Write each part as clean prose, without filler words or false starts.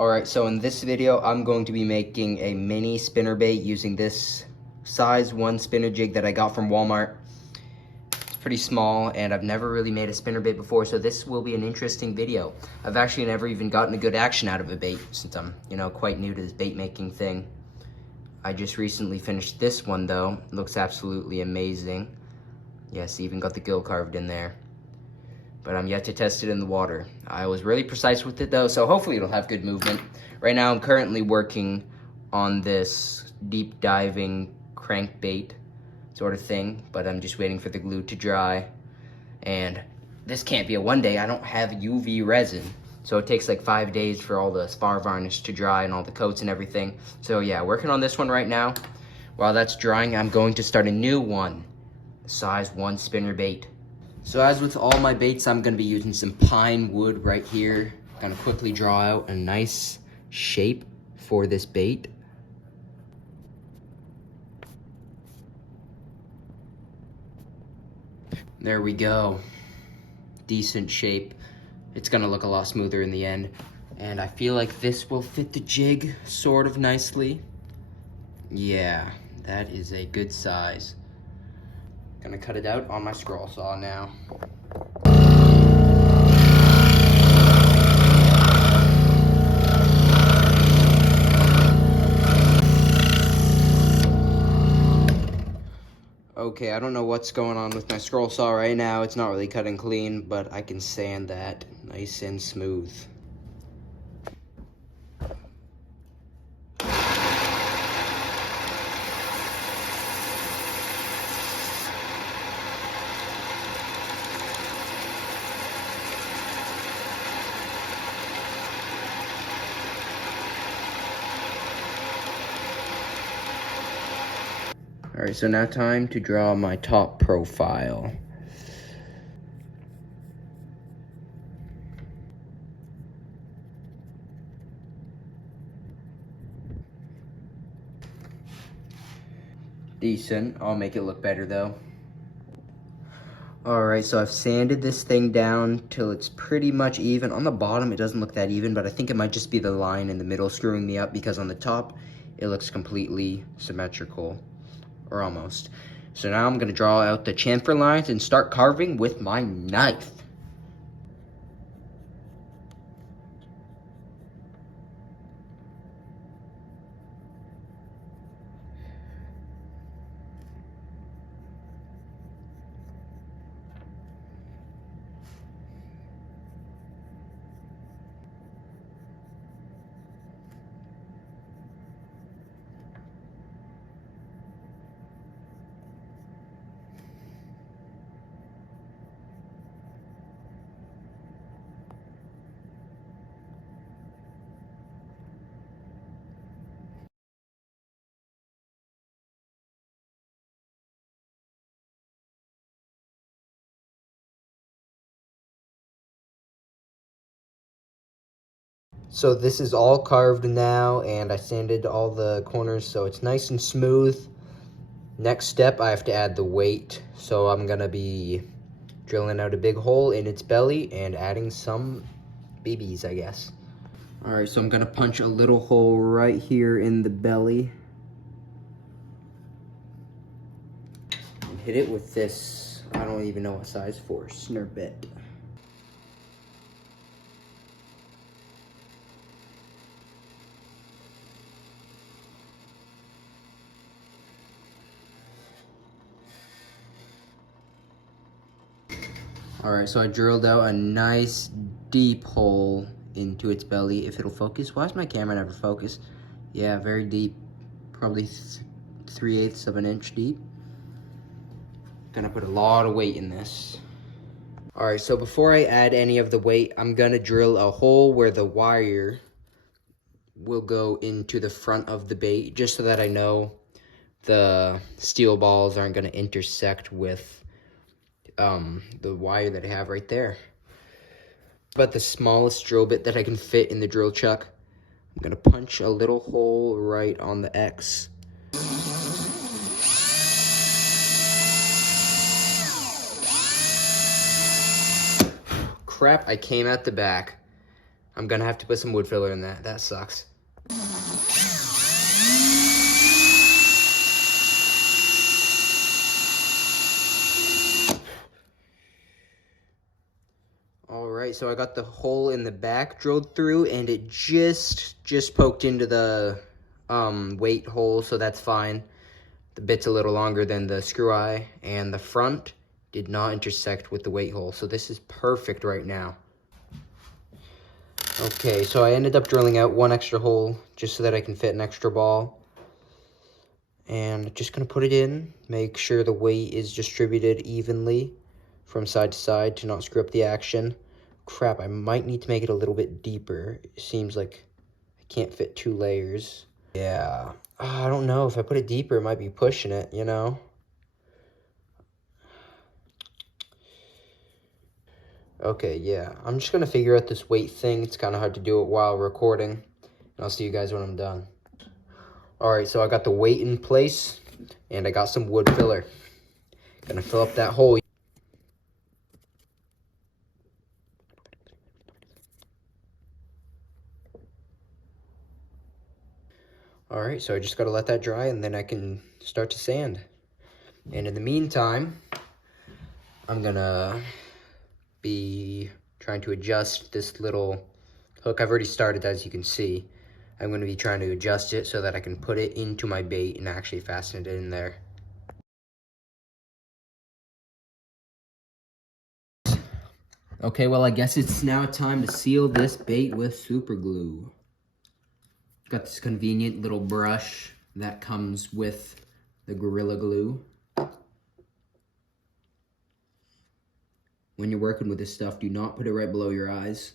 Alright, so in this video, I'm going to be making a mini spinnerbait using this size 1 spinner jig that I got from Walmart. It's pretty small, and I've never really made a spinnerbait before, so this will be an interesting video. I've actually never even gotten a good action out of a bait, since I'm, quite new to this bait making thing. I just recently finished this one, though. It looks absolutely amazing. Yes, even got the gill carved in there. But I'm yet to test it in the water. I was really precise with it though, so hopefully it'll have good movement. Right now I'm currently working on this deep diving crankbait sort of thing, but I'm just waiting for the glue to dry. And this can't be a one day. I don't have UV resin, so it takes like 5 days for all the spar varnish to dry and all the coats and everything. So yeah, working on this one right now. While that's drying, I'm going to start a new one, size 1 spinnerbait. So as with all my baits, I'm going to be using some pine wood right here. I'm going to quickly draw out a nice shape for this bait. There we go. Decent shape. It's going to look a lot smoother in the end. And I feel like this will fit the jig sort of nicely. Yeah, that is a good size. Gonna cut it out on my scroll saw now. Okay, I don't know what's going on with my scroll saw right now. It's not really cutting clean, but I can sand that nice and smooth. All right, so now time to draw my top profile. Decent. I'll make it look better though. All right, so I've sanded this thing down till it's pretty much even. On the bottom, it doesn't look that even, but I think it might just be the line in the middle screwing me up, because on the top, it looks completely symmetrical. Or almost. So now I'm gonna draw out the chamfer lines and start carving with my knife. So this is all carved now, and I sanded all the corners so it's nice and smooth. Next step, I have to add the weight. So I'm gonna be drilling out a big hole in its belly and adding some BBs, I guess. All right, so I'm gonna punch a little hole right here in the belly. And hit it with this, I don't even know what size for, Spinnerbait. All right, so I drilled out a nice deep hole into its belly. If it'll focus. Why does my camera never focus? Yeah, very deep, probably 3/8 of an inch deep. Gonna put a lot of weight in this. All right, so before I add any of the weight, I'm gonna drill a hole where the wire will go into the front of the bait, just so that I know the steel balls aren't gonna intersect with the wire that I have right there. But the smallest drill bit that I can fit in the drill chuck, I'm gonna punch a little hole right on the X. Crap, I came out the back. I'm gonna have to put some wood filler in that. That sucks. All right, so I got the hole in the back drilled through, and it just poked into the weight hole, so that's fine. The bit's a little longer than the screw eye, and the front did not intersect with the weight hole, so this is perfect right now. Okay, so I ended up drilling out one extra hole just so that I can fit an extra ball. And just gonna put it in, make sure the weight is distributed evenly from side to side to not screw up the action. Crap, I might need to make it a little bit deeper. It seems like I can't fit 2 layers. Yeah, I don't know. If I put it deeper, it might be pushing it, you know? Okay, yeah. I'm just gonna figure out this weight thing. It's kind of hard to do it while recording. And I'll see you guys when I'm done. Alright, so I got the weight in place, and I got some wood filler. Gonna fill up that hole. Alright, so I just gotta let that dry, and then I can start to sand. And in the meantime, I'm gonna be trying to adjust this little hook. I've already started, as you can see. I'm going to be trying to adjust it so that I can put it into my bait and actually fasten it in there. Okay, well, I guess it's now time to seal this bait with super glue. Got this convenient little brush that comes with the Gorilla Glue. When you're working with this stuff, do not put it right below your eyes,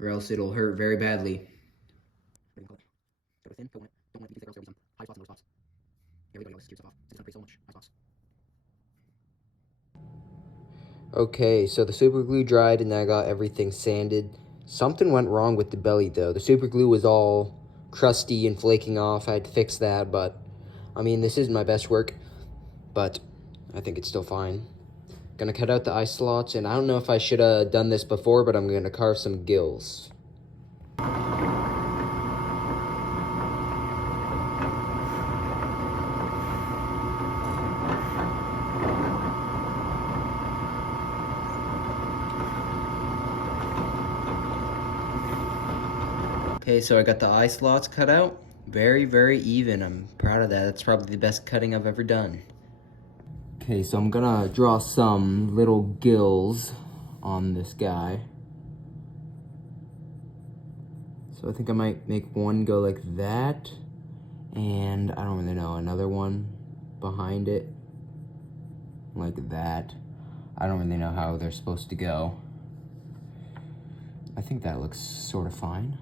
or else it'll hurt very badly. Okay, so the super glue dried and I got everything sanded. Something went wrong with the belly though. The super glue was all crusty and flaking off. I had to fix that, but I mean, this isn't my best work, but I think it's still fine. Gonna cut out the eye slots, and I don't know if I should have done this before, but I'm gonna carve some gills. Okay, so I got the eye slots cut out. Very, very even. I'm proud of that. That's probably the best cutting I've ever done. Okay, so I'm gonna draw some little gills on this guy. So I think I might make one go like that. And I don't really know, another one behind it. Like that. I don't really know how they're supposed to go. I think that looks sort of fine.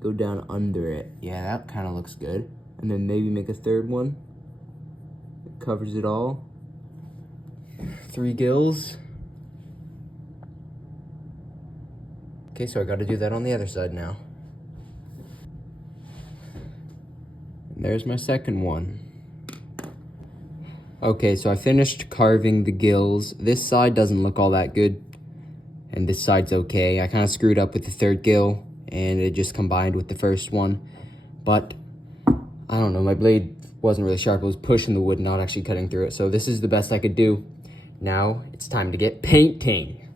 Go down under it. Yeah, that kind of looks good. And then maybe make a third one. It covers it all. 3 gills. Okay, so I got to do that on the other side now. And there's my second one. Okay, so I finished carving the gills. This side doesn't look all that good. And this side's okay. I kind of screwed up with the third gill, and it just combined with the first one. But I don't know, my blade wasn't really sharp. It was pushing the wood, not actually cutting through it. So this is the best I could do. Now it's time to get painting.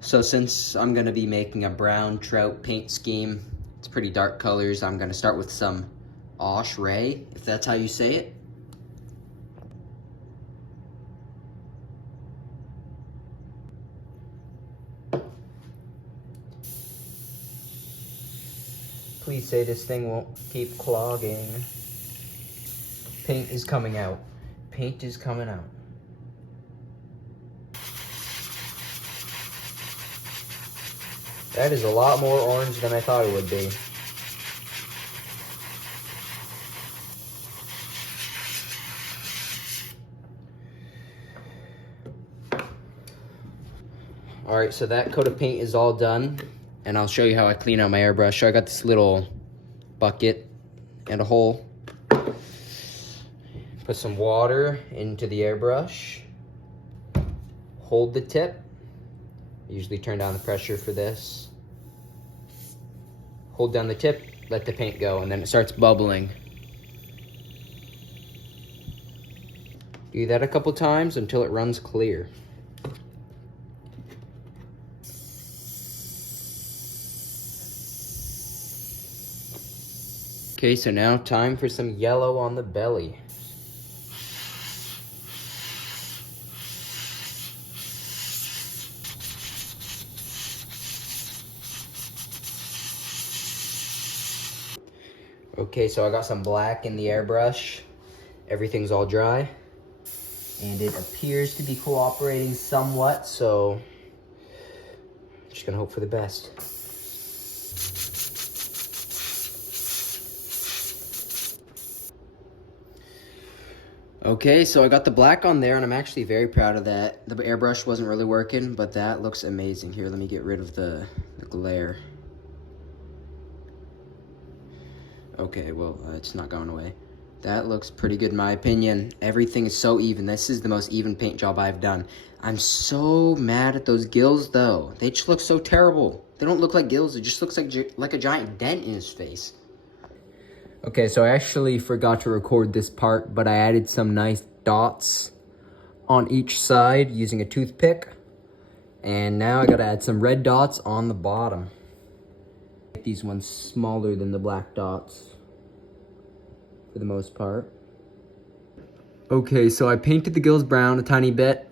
So since I'm gonna be making a brown trout paint scheme, it's pretty dark colors. I'm gonna start with some Osprey, if that's how you say it. Please say this thing won't keep clogging. Paint is coming out. Paint is coming out. That is a lot more orange than I thought it would be. Alright, so that coat of paint is all done. And I'll show you how I clean out my airbrush. So I got this little bucket and a hole. Put some water into the airbrush. Hold the tip. Usually turn down the pressure for this. hold down the tip, let the paint go, and then it starts bubbling. Do that a couple times until it runs clear. Okay, so now time for some yellow on the belly. Okay, so I got some black in the airbrush. Everything's all dry. And it appears to be cooperating somewhat, so I'm just gonna hope for the best. Okay, so I got the black on there, and I'm actually very proud of that. The airbrush wasn't really working, but that looks amazing. Here, let me get rid of the glare. Okay, well, it's not going away. That looks pretty good in my opinion. Everything is so even. This is the most even paint job I've done. I'm so mad at those gills, though. They just look so terrible. They don't look like gills. It just looks like a giant dent in his face. Okay, so I actually forgot to record this part, but I added some nice dots on each side using a toothpick. And now I gotta add some red dots on the bottom. Make these ones smaller than the black dots for the most part. Okay, so I painted the gills brown a tiny bit.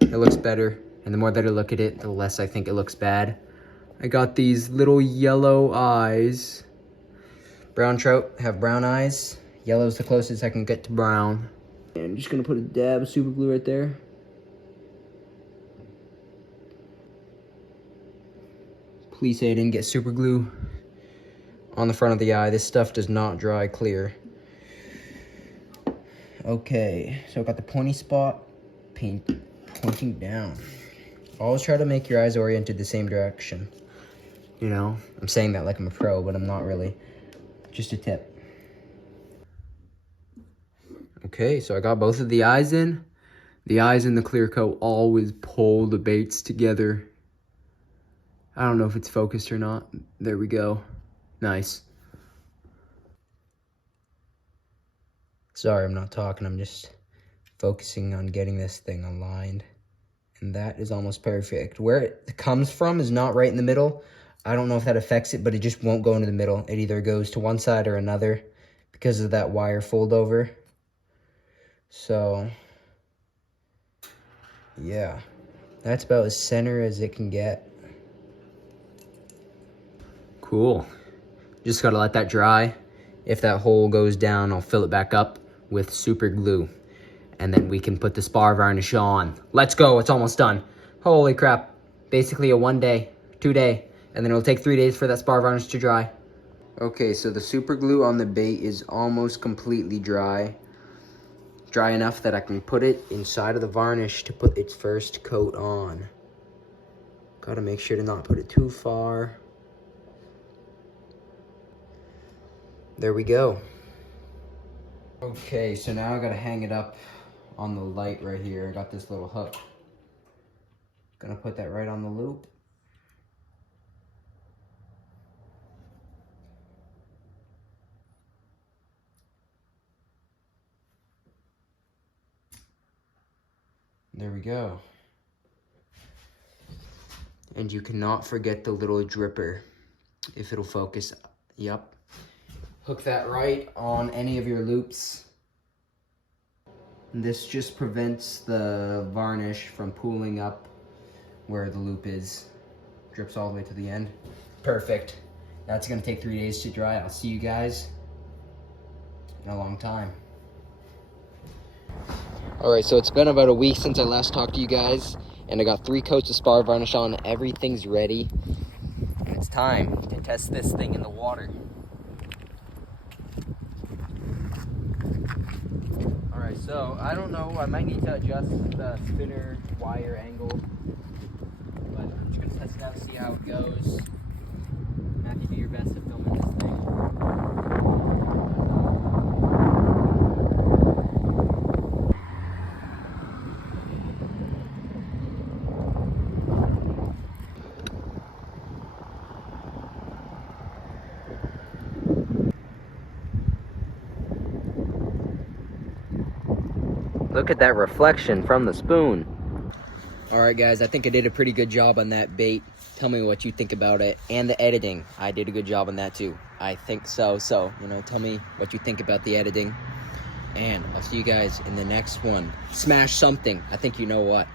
It looks better, and the more that I look at it, the less I think it looks bad. I got these little yellow eyes. Brown trout have brown eyes. Yellow's the closest I can get to brown. And I'm just gonna put a dab of super glue right there. Please say I didn't get super glue on the front of the eye. This stuff does not dry clear. Okay, so I got the pointy spot pointing down. Always try to make your eyes oriented the same direction. You know, I'm saying that like I'm a pro, but I'm not really. Just a tip. Okay, so I got both of the eyes in. The eyes and the clear coat always pull the baits together. I don't know if it's focused or not. There we go. Nice. Sorry, I'm not talking. I'm just focusing on getting this thing aligned. And that is almost perfect. Where it comes from is not right in the middle. I don't know if that affects it, but it just won't go into the middle. It either goes to one side or another because of that wire fold over. So, yeah. That's about as center as it can get. Cool. Just gotta let that dry. If that hole goes down, I'll fill it back up with super glue. And then we can put the spar varnish on. Let's go, it's almost done. Holy crap. Basically a 1 day, 2 day, and then it'll take 3 days for that spar varnish to dry. Okay, so the super glue on the bait is almost completely dry. Dry enough that I can put it inside of the varnish to put its first coat on. Gotta make sure to not put it too far. There we go. Okay, so now I gotta hang it up on the light right here. I got this little hook. Gonna put that right on the loop. There we go. And you cannot forget the little dripper, if it'll focus. Yep. Hook that right on any of your loops. And this just prevents the varnish from pooling up where the loop is. Drips all the way to the end. Perfect. That's gonna take 3 days to dry. I'll see you guys in a long time. All right, so it's been about a week since I last talked to you guys, and I got 3 coats of spar varnish on. Everything's ready, and it's time to test this thing in the water. All right, so I don't know, I might need to adjust the spinner wire angle, but I'm just gonna test it out, see how it goes. Matthew, do your best to film this thing. Look at that reflection from the spoon. All right, guys, I think I did a pretty good job on that bait. Tell me what you think about it. And the editing, I did a good job on that too. I think so. So, you know, tell me what you think about the editing. And I'll see you guys in the next one. Smash something. I think you know what.